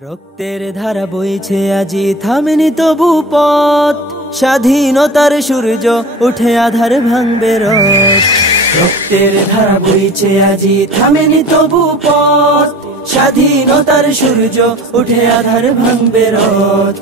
রক্তের ধারা বইছে আজি থামেনি তবু পথ, স্বাধীনতার সূর্য উঠে আধার ভাঙবে রথ। রক্তের ধারা বইছে আজি থামেনি তবু পথ, স্বাধীনতার সূর্য উঠে আধার ভাঙবে রথ।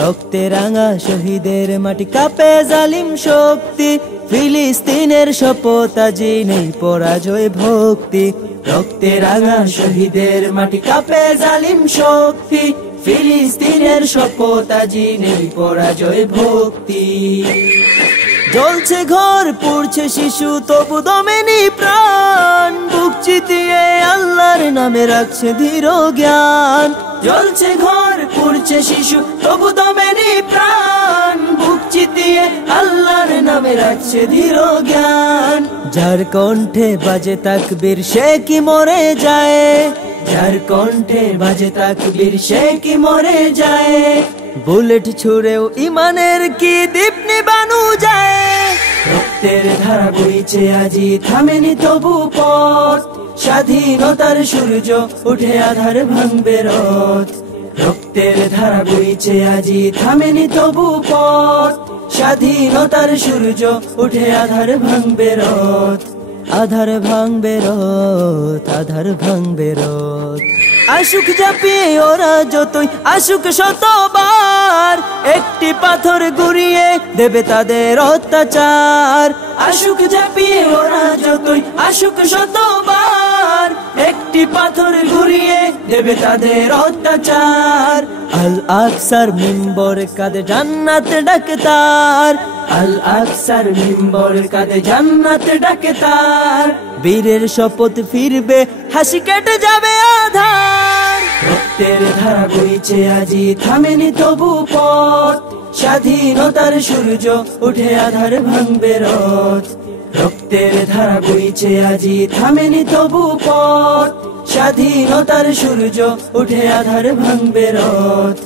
রক্তে রাঙা শহীদের মাটি কাঁপে জালিম শক্তি, ফিলিস্তিনের শপথ আজি নেই পরাজয় ভক্তি। রক্তে রাঙা শহীদের মাটি কাঁপে জালিম শক্তি, ফিলিস্তিনের শপথ আজি নেই পরাজয় ভক্তি। জ্বলছে ঘর পুড়ছে শিশু তবু দমেনি প্রাণ, বুক চিতিয়ে আল্লাহর নামে রাখছে ধীর জ্ঞান। জ্বলছে ঘর পুড়ছে শিশু তবু দমেনি প্রাণ, বুক চিতিয়ে আল্লাহর নামে রাখছে ধীর জ্ঞান। যার কণ্ঠে বাজে তাকবীর সে কি মরে যায়, যার কণ্ঠে বাজে তাকবীর সে কি মরে যায়। বুলেট ছুড়েও ইমানের কি দীপ নিবানো যায়। রক্তের ধারা বইছে আজি থামেনি তবু পথ, স্বাধীনতার সূর্য উঠে আধার ভাঙবে রথ। রক্তের ধারা বইছে আজি থামেনি তবু পথ, স্বাধীনতার সূর্য উঠে আধার ভাঙবে রথ। আধার ভাঙবে রথ, আধার ভাঙবে রথ। আশুক ঝাঁপিয়ে ওরা যতই আশুক শতবার, একটি পাথর গুড়িয়ে দেবে তাদের অত্যাচার। আশুক ঝাঁপিয়ে ওরা যতই আশুক শতবার, একটি পাথর ঘুরিয়ে দেবে তাদের অত্যাচার। আল আকসার মিম্বর কাঁধে জান্নাত ডাকে তার, আল আকসার মিম্বর কাঁধে জান্নাত ডাকে তার। বীরের শপথ ফিরবে হাসি কেটে যাবে আধার। রক্তের ধারা বইছে আজি থামেনি তবু পথ, স্বাধীনতার সূর্য উঠে আধার ভাঙবে রথ। রক্তের ধারা বইছে আজি থামেনি তবু পথ, স্বাধীনতার সূর্য উঠে আধার ভাঙবে রথ।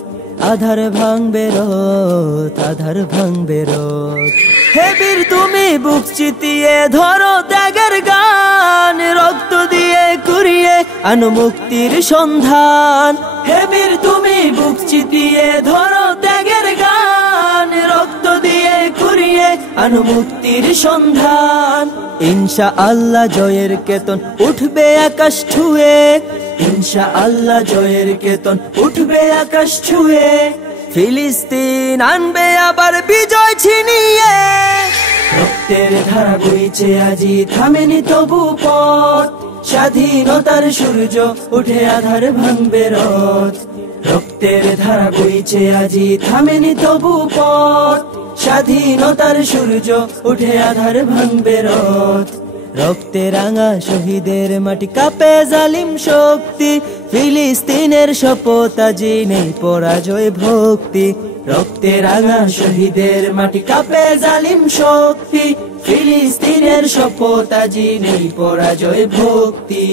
আধার ভাঙবে রথ, আধার ভাঙবে রথ। হে বীর তুমি বুক চিতিয়ে ধরো ত্যাগের গান, রক্ত দিয়ে কুড়িয়ে আনো মুক্তির সন্ধান। হে বীর তুমি বুক চিতিয়ে ধরো ত্যাগের গান, রক্ত দিয়ে কুড়িয়ে আনো মুক্তির সন্ধান। ইনশা আল্লাহ জয়ের কেতন উঠবে আকাশ ছুঁয়ে, ইনশা আল্লাহ জয়ের কেতন উঠবে আকাশ ছুঁয়ে। ফিলিস্তিন আনবে আবার বিজয় ছিনিয়ে। রক্তের ধারা বইছে আজি থামেনি তবু পথ, স্বাধীনতার সূর্য উঠে আধার ভাঙবে রথ। রক্তের ধারা বইছে আজি থামেনি তবু পথ, স্বাধীনতার সূর্য উঠে আধার ভাঙবে রথ। রক্তে রাঙা শহীদের মাটি কাঁপে জালিম শক্তি, ফিলিস্তিনের শপথ আজি নেই পরাজয় ভক্তি। রক্তে রাঙা শহীদের মাটি কাঁপে জালিম শক্তি, ফিলিস্তিনের শপথ আজি নেই পরাজয় ভক্তি।